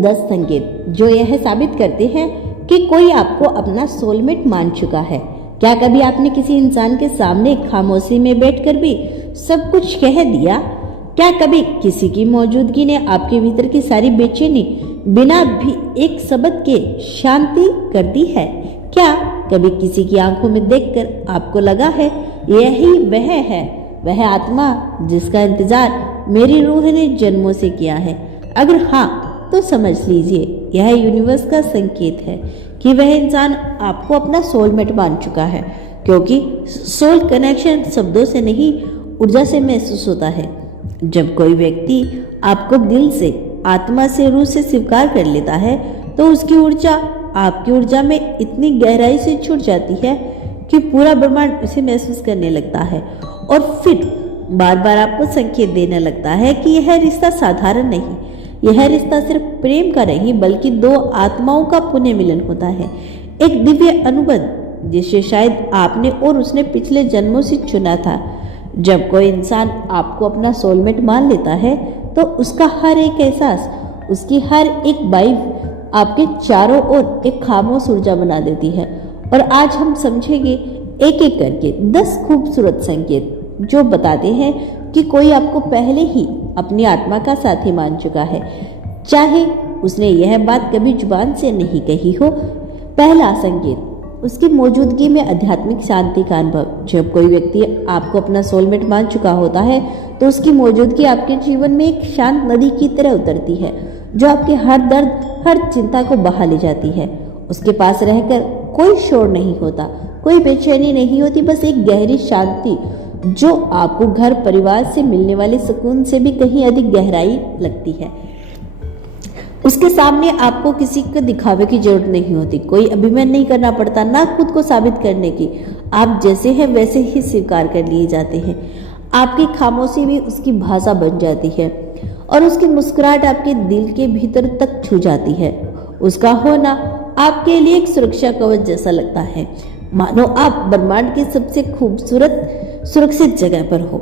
10 संकेत जो यह साबित करते हैं कि कोई आपको अपना सोलमेट मान चुका है। क्या कभी आपने किसी इंसान के सामने खामोशी में बैठकर भी सब कुछ कह दिया? क्या कभी किसी की मौजूदगी ने आपके भीतर की सारी बेचैनी बिना भी एक शब्द के शांति कर दी है? क्या कभी किसी की आंखों में देखकर आपको लगा है यही वह है, वह आत्मा जिसका इंतजार मेरी रूह ने जन्मों से किया है? अगर हाँ तो समझ लीजिए यह यूनिवर्स का संकेत है कि वह इंसान आपको अपना सोलमेट मान चुका है, क्योंकि सोल कनेक्शन शब्दों से नहीं ऊर्जा से महसूस होता है। जब कोई व्यक्ति आपको दिल से, आत्मा से, रूह से स्वीकार कर लेता है तो उसकी ऊर्जा आपकी ऊर्जा में इतनी गहराई से जुड़ जाती है कि पूरा ब्रह्मांड उसे महसूस करने लगता है और फिर बार बार आपको संकेत देने लगता है कि यह रिश्ता साधारण नहीं, यह रिश्ता सिर्फ प्रेम का नहीं बल्कि दो आत्माओं का पुनः मिलन होता है, एक दिव्य अनुबंध जिसे शायद आपने और उसने पिछले जन्मों से चुना था। जब कोई इंसान आपको अपना सोलमेट मान लेता है तो उसका हर एक एहसास, उसकी हर एक वाइब आपके चारों ओर एक खामोश ऊर्जा बना देती है। और आज हम समझेंगे एक एक करके 10 खूबसूरत संकेत जो बताते हैं कि कोई आपको पहले ही अपनी आत्मा का साथी मान चुका है, चाहे उसने यह बात कभी जुबान से नहीं कही हो। पहला संकेत, उसकी मौजूदगी में आध्यात्मिक शांति का अनुभव। जब कोई व्यक्ति आपको अपना सोलमेट मान चुका होता है तो उसकी मौजूदगी आपके जीवन में एक शांत नदी की तरह उतरती है जो आपके हर दर्द, हर चिंता को बहा ले जाती है। उसके पास रहकर कोई शोर नहीं होता, कोई बेचैनी नहीं होती, बस एक गहरी शांति जो आपको घर परिवार से मिलने वाले सुकून से भी कहीं अधिक गहराई लगती है। उसके सामने आपको किसी को दिखावे की जरूरत नहीं होती, कोई अभिमान नहीं करना पड़ता, ना खुद को साबित करने की। आप जैसे हैं वैसे ही स्वीकार कर लिए जाते हैं। आपकी खामोशी भी उसकी भाषा बन जाती है और उसकी मुस्कुराहट आपके दिल के भीतर तक छू जाती है। उसका होना आपके लिए एक सुरक्षा कवच जैसा लगता है, मानो आप ब्रह्मांड की सबसे खूबसूरत सुरक्षित जगह पर हो।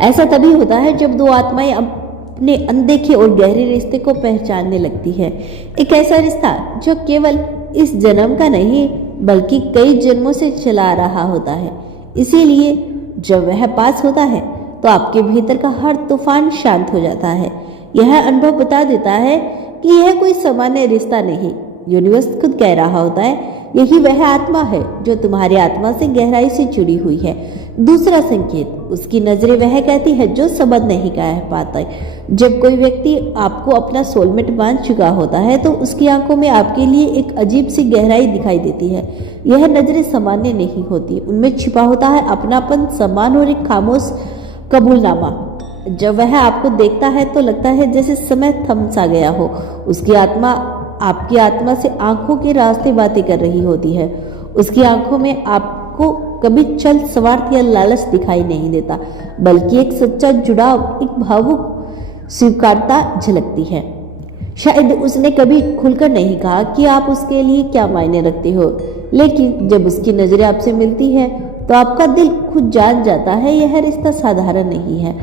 ऐसा तभी होता है जब दो आत्माएं अपने अनदेखे और गहरे रिश्ते को पहचानने लगती है। एक ऐसा रिश्ता जो केवल इस जन्म का नहीं बल्कि कई जन्मों से चला आ रहा होता है। इसीलिए जब वह पास होता है तो आपके भीतर का हर तूफान शांत हो जाता है। यह अनुभव बता देता है कि यह कोई सामान्य रिश्ता नहीं, यूनिवर्स खुद कह रहा होता है यही वह आत्मा है जो तुम्हारी आत्मा से गहराई से जुड़ी हुई है। दूसरा संकेत, उसकी नजरें वह कहती है जो शब्द नहीं कह पाता। जब कोई व्यक्ति आपको अपना सोलमेट मान चुका होता है तो उसकी आंखों में आपके लिए एक अजीब सी गहराई दिखाई देती है। यह नजरें सामान्य नहीं होती, उनमें छिपा होता है अपनापन, सम्मान और एक खामोश कबूलनामा। जब वह आपको देखता है तो लगता है जैसे समय थम सा गया हो। उसकी आत्मा आपकी आत्मा से आंखों के रास्ते बातें कर रही होती है। उसकी आंखों में आपको कभी छल, स्वार्थ या लालच दिखाई नहीं देता, बल्कि एक सच्चा जुड़ाव, एक भावुक स्वीकारता झलकती है। शायद उसने कभी खुलकर नहीं कहा कि आप उसके लिए क्या मायने रखते हो, लेकिन जब उसकी नजरें आपसे मिलती है तो आपका दिल खुद जान जाता है यह रिश्ता साधारण नहीं है।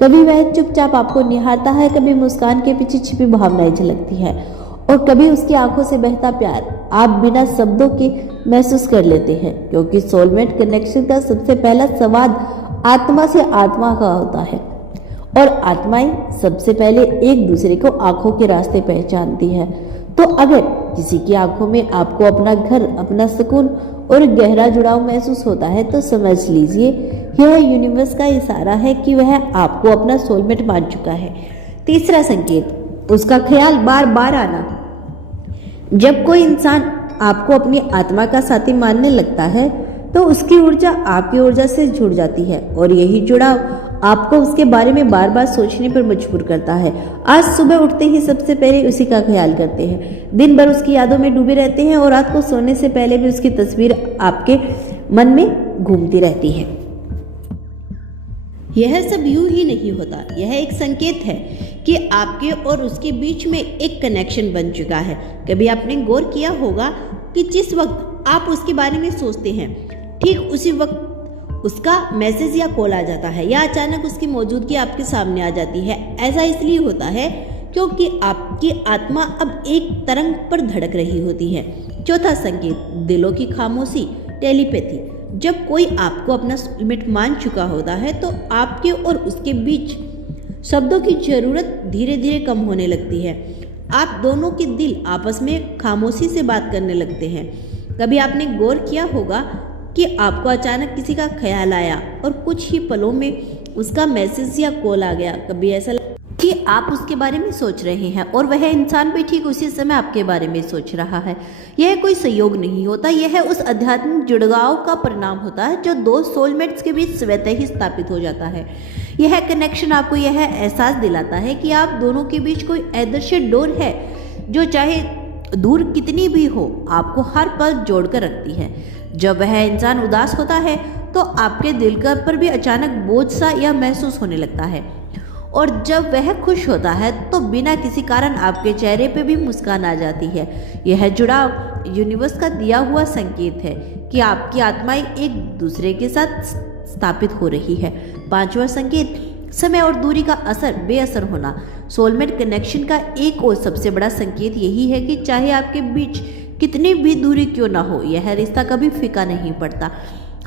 कभी वह चुपचाप आपको निहारता है, कभी मुस्कान के पीछे छिपी भावनाएं झलकती है और कभी उसकी आंखों से बहता प्यार आप बिना शब्दों के महसूस कर लेते हैं, क्योंकि सोलमेट कनेक्शन का सबसे पहला संवाद आत्मा से आत्मा का होता है और आत्माएं सबसे पहले एक दूसरे को आंखों के रास्ते पहचानती है। तो अगर किसी की आंखों में आपको अपना घर, अपना सुकून और गहरा जुड़ाव महसूस होता है तो समझ लीजिए यह यूनिवर्स का इशारा है कि वह आपको अपना सोलमेट मान चुका है। तीसरा संकेत, उसका ख्याल बार बार आना। जब कोई इंसान आपको अपनी आत्मा का साथी मानने लगता है तो उसकी ऊर्जा आपकी ऊर्जा से जुड़ जाती है और यही जुड़ाव आपको उसके बारे में बार बार सोचने पर मजबूर करता है। आज सुबह उठते ही सबसे पहले उसी का ख्याल करते हैं, दिन भर उसकी यादों में डूबे रहते हैं और रात को सोने से पहले भी उसकी तस्वीर आपके मन में घूमती रहती है। यह सब यूं ही नहीं होता, यह एक संकेत है कि आपके और उसके बीच में एक कनेक्शन बन चुका है। कभी आपने गौर किया होगा कि जिस वक्त आप उसके बारे में सोचते हैं ठीक उसी वक्त उसका मैसेज या कॉल आ जाता है या अचानक उसकी मौजूदगी आपके सामने आ जाती है। ऐसा इसलिए होता है क्योंकि आपकी आत्मा अब एक तरंग पर धड़क रही होती है। चौथा संकेत, दिलों की खामोशी, टेलीपैथी। जब कोई आपको अपना सोलमेट मान चुका होता है तो आपके और उसके बीच शब्दों की जरूरत धीरे धीरे कम होने लगती है। आप दोनों के दिल आपस में खामोशी से बात करने लगते हैं। कभी आपने गौर किया होगा कि आपको अचानक किसी का ख्याल आया और कुछ ही पलों में उसका मैसेज या कॉल आ गया। कभी ऐसा कि आप उसके बारे में सोच रहे हैं और वह इंसान भी ठीक उसी समय आपके बारे में सोच रहा है। यह कोई संयोग नहीं होता, यह उस आध्यात्मिक जुड़ाव का परिणाम होता है जो दो सोलमेट्स के बीच स्वतः ही स्थापित हो जाता है। यह कनेक्शन आपको यह एहसास दिलाता है कि आप दोनों के बीच कोई अदृश्य डोर है जो चाहे दूर कितनी भी हो आपको हर पल जोड़कर रखती है। जब वह इंसान उदास होता है तो आपके दिल पर भी अचानक बोझ सा यह महसूस होने लगता है, और जब वह खुश होता है तो बिना किसी कारण आपके चेहरे पे भी मुस्कान आ जाती है। यह जुड़ाव यूनिवर्स का दिया हुआ संकेत है कि आपकी आत्माएं एक दूसरे के साथ स्थापित हो रही है। पांचवा संकेत, समय और दूरी का असर बेअसर होना। सोलमेट कनेक्शन का एक और सबसे बड़ा संकेत यही है कि चाहे आपके बीच कितनी भी दूरी क्यों ना हो, यह रिश्ता कभी फीका नहीं पड़ता।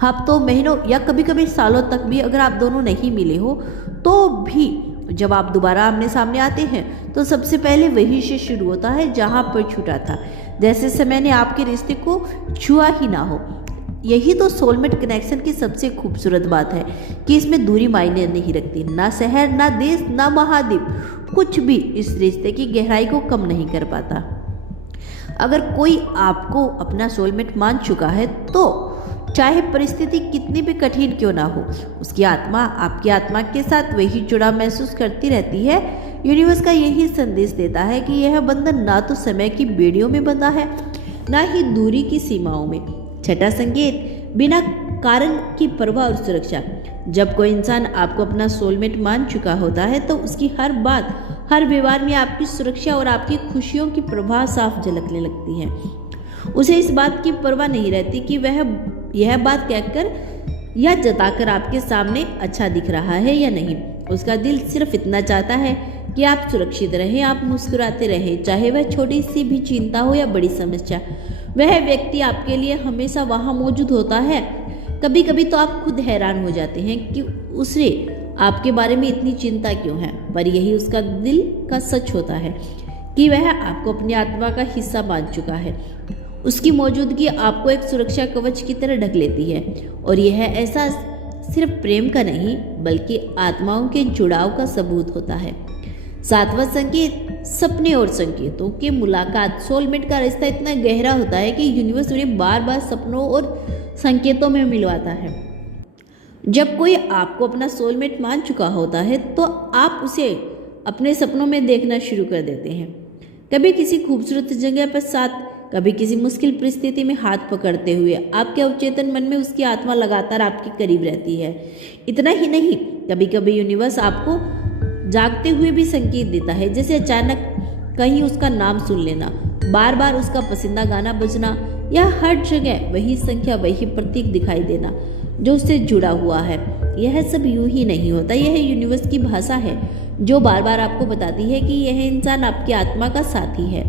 हफ्तों, महीनों या कभी कभी सालों तक भी अगर आप दोनों नहीं मिले हो तो भी जब आप दोबारा आमने सामने आते हैं तो सबसे पहले वही से शुरू होता है जहां पर छूटा था, जैसे समय ने आपके रिश्ते को छुआ ही ना हो। यही तो सोलमेट कनेक्शन की सबसे खूबसूरत बात है कि इसमें दूरी मायने नहीं रखती। ना शहर, ना देश, ना महाद्वीप, कुछ भी इस रिश्ते की गहराई को कम नहीं कर पाता। अगर कोई आपको अपना सोलमेट मान चुका है तो चाहे परिस्थिति कितनी भी कठिन क्यों ना हो, उसकी आत्मा आपकी आत्मा के साथ वही जुड़ाव महसूस करती रहती है। यूनिवर्स का यही संदेश देता है कि यह बंधन ना तो समय की बेड़ियों में बंधा है, ना ही दूरी की सीमाओं में। छठा संकेत, बिना कारण की परवाह और सुरक्षा। जब कोई इंसान आपको अपना सोलमेट मान चुका होता है तो उसकी हर बात, हर व्यवहार में आपकी सुरक्षा और आपकी खुशियों की प्रवाह साफ झलकने लगती है। उसे इस बात की परवाह नहीं रहती कि वह यह बात कहकर या जताकर आपके सामने अच्छा दिख रहा है या नहीं। उसका दिल सिर्फ इतना चाहता है कि आप सुरक्षित रहें, आप मुस्कुराते रहें, चाहे वह छोटी सी भी चिंता हो या बड़ी समस्या। वह व्यक्ति आपके लिए हमेशा वहाँ मौजूद होता है। कभी कभी तो आप खुद हैरान हो जाते हैं कि उसे आपके बारे में इतनी चिंता क्यों है, पर यही उसका दिल का सच होता है कि वह आपको अपनी आत्मा का हिस्सा मान चुका है। उसकी मौजूदगी आपको एक सुरक्षा कवच की तरह ढक लेती है, और यह एहसास सिर्फ प्रेम का नहीं बल्कि आत्माओं के जुड़ाव का सबूत होता है। सातवां संकेत, सपने और संकेतों की मुलाकात। सोलमेट का रिश्ता इतना गहरा होता है कि यूनिवर्स उन्हें बार बार सपनों और संकेतों में मिलवाता है। जब कोई आपको अपना सोलमेट मान चुका होता है तो आप उसे अपने सपनों में देखना शुरू कर देते हैं। कभी किसी खूबसूरत जगह पर साथ, कभी किसी मुश्किल परिस्थिति में हाथ पकड़ते हुए। आपके अवचेतन मन में उसकी आत्मा लगातार आपके करीब रहती है। इतना ही नहीं, कभी कभी यूनिवर्स आपको जागते हुए भी संकेत देता है, जैसे अचानक कहीं उसका नाम सुन लेना, बार बार उसका पसंदीदा गाना बजना, या हर जगह वही संख्या, वही प्रतीक दिखाई देना जो उससे जुड़ा हुआ है। यह सब यूं ही नहीं होता, यह यूनिवर्स की भाषा है जो बार बार आपको बताती है कि यह इंसान आपकी आत्मा का साथी है।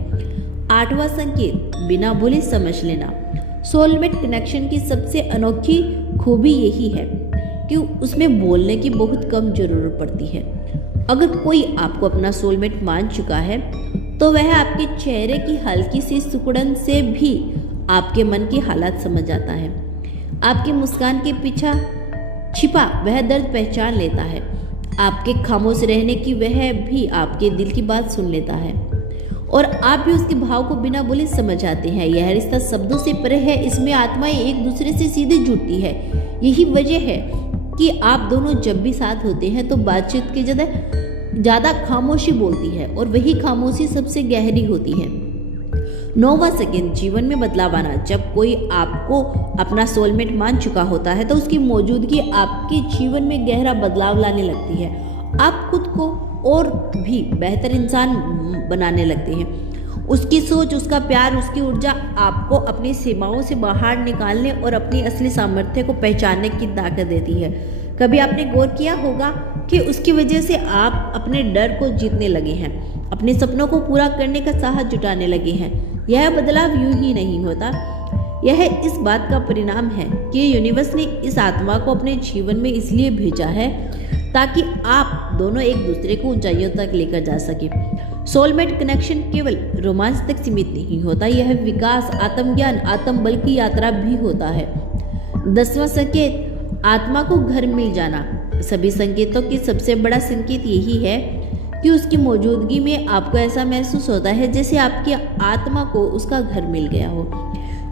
आठवां संकेत, बिना बोले समझ लेना। सोलमेट कनेक्शन की सबसे अनोखी खूबी यही है कि उसमें बोलने की बहुत कम जरूरत पड़ती है। अगर कोई आपको अपना सोलमेट मान चुका है तो वह आपके चेहरे की हल्की सी सिकुड़न से भी आपके मन की हालत समझ आता है। आपकी मुस्कान के पीछे छिपा वह दर्द पहचान लेता है। आपके खामोश रहने की वह भी आपके दिल की बात सुन लेता है, और आप भी उसके भाव को बिना बोले समझ आते हैं। यह रिश्ता शब्दों से परे है, इसमें आत्माएं एक दूसरे से सीधे जुड़ती है। यही वजह है कि आप दोनों जब भी साथ होते हैं तो बातचीत की ज़्यादा खामोशी बोलती है, और वही खामोशी सबसे गहरी होती है। 9वां सेकंड, जीवन में बदलाव आना। जब कोई आपको अपना सोलमेट मान चुका होता है तो उसकी मौजूदगी आपके जीवन में गहरा बदलाव लाने लगती है। आप खुद को और भी बेहतर इंसान बनाने लगते हैं। उसकी सोच, उसका प्यार, उसकी ऊर्जा आपको अपनी सीमाओं से बाहर निकालने और अपनी असली सामर्थ्य को पहचानने की ताकत देती है। कभी आपने गौर किया होगा कि उसकी वजह से आप अपने डर को जीतने लगे हैं, अपने सपनों को पूरा करने का साहस जुटाने लगे हैं। यह बदलाव यूं ही नहीं होता, यह इस बात का परिणाम है कि यूनिवर्स ने इस आत्मा को अपने जीवन में इसलिए भेजा है ताकि आप दोनों एक दूसरे को ऊंचाइयों तक लेकर जा सके। सोलमेट कनेक्शन केवल रोमांस तक सीमित नहीं होता, यह विकास, आत्मज्ञान, आत्मबल की यात्रा भी होता है। 10वां संकेत, आत्मा को घर मिल जाना। सभी संकेतों की सबसे बड़ा संकेत यही है कि उसकी मौजूदगी में आपको ऐसा महसूस होता है जैसे आपकी आत्मा को उसका घर मिल गया हो।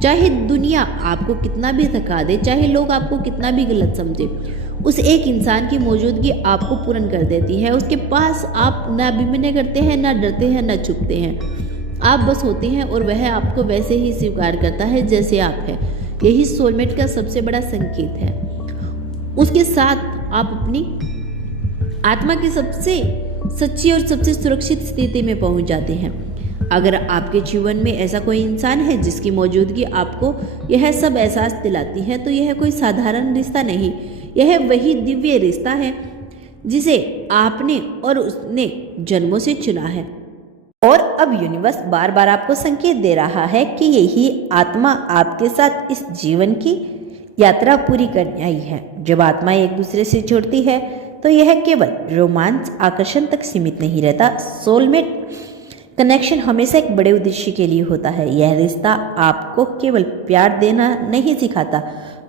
चाहे दुनिया आपको कितना भी थका दे, चाहे लोग आपको कितना भी गलत समझे, उस एक इंसान की मौजूदगी आपको पूर्ण कर देती है। उसके पास आप ना अभिनय करते हैं, ना डरते हैं, ना चुपते हैं। आप बस होते हैं और वह आपको वैसे ही स्वीकार करता है जैसे आप हैं। यही सोलमेट का सबसे बड़ा संकेत है। उसके साथ आप अपनी आत्मा की सबसे सच्ची और सबसे सुरक्षित स्थिति में पहुंच जाते हैं। अगर आपके जीवन में ऐसा कोई इंसान है जिसकी मौजूदगी आपको यह सब एहसास दिलाती है, तो यह कोई साधारण रिश्ता नहीं, यह वही दिव्य रिश्ता है जिसे आपने और उसने जन्मों से चुना है। और अब यूनिवर्स बार बार आपको संकेत दे रहा है कि यही आत्मा आपके साथ इस जीवन की यात्रा पूरी करने आई है। जब आत्मा एक दूसरे से जुड़ती है तो यह केवल रोमांस, आकर्षण तक सीमित नहीं रहता। सोलमेट कनेक्शन हमेशा एक बड़े उद्देश्य के लिए होता है। यह रिश्ता आपको केवल प्यार देना नहीं सिखाता,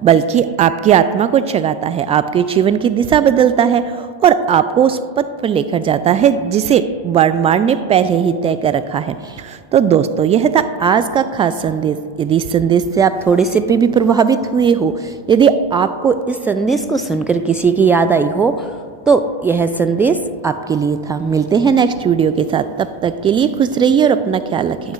बल्कि आपकी आत्मा को जगाता है, आपके जीवन की दिशा बदलता है और आपको उस पथ पर लेकर जाता है जिसे ब्रह्मांड ने पहले ही तय कर रखा है। तो दोस्तों, यह था आज का खास संदेश। यदि इस संदेश से आप थोड़े से पे भी प्रभावित हुए हो, यदि आपको इस संदेश को सुनकर किसी की याद आई हो, तो यह संदेश आपके लिए था। मिलते हैं नेक्स्ट वीडियो के साथ, तब तक के लिए खुश रहिए और अपना ख्याल रखें।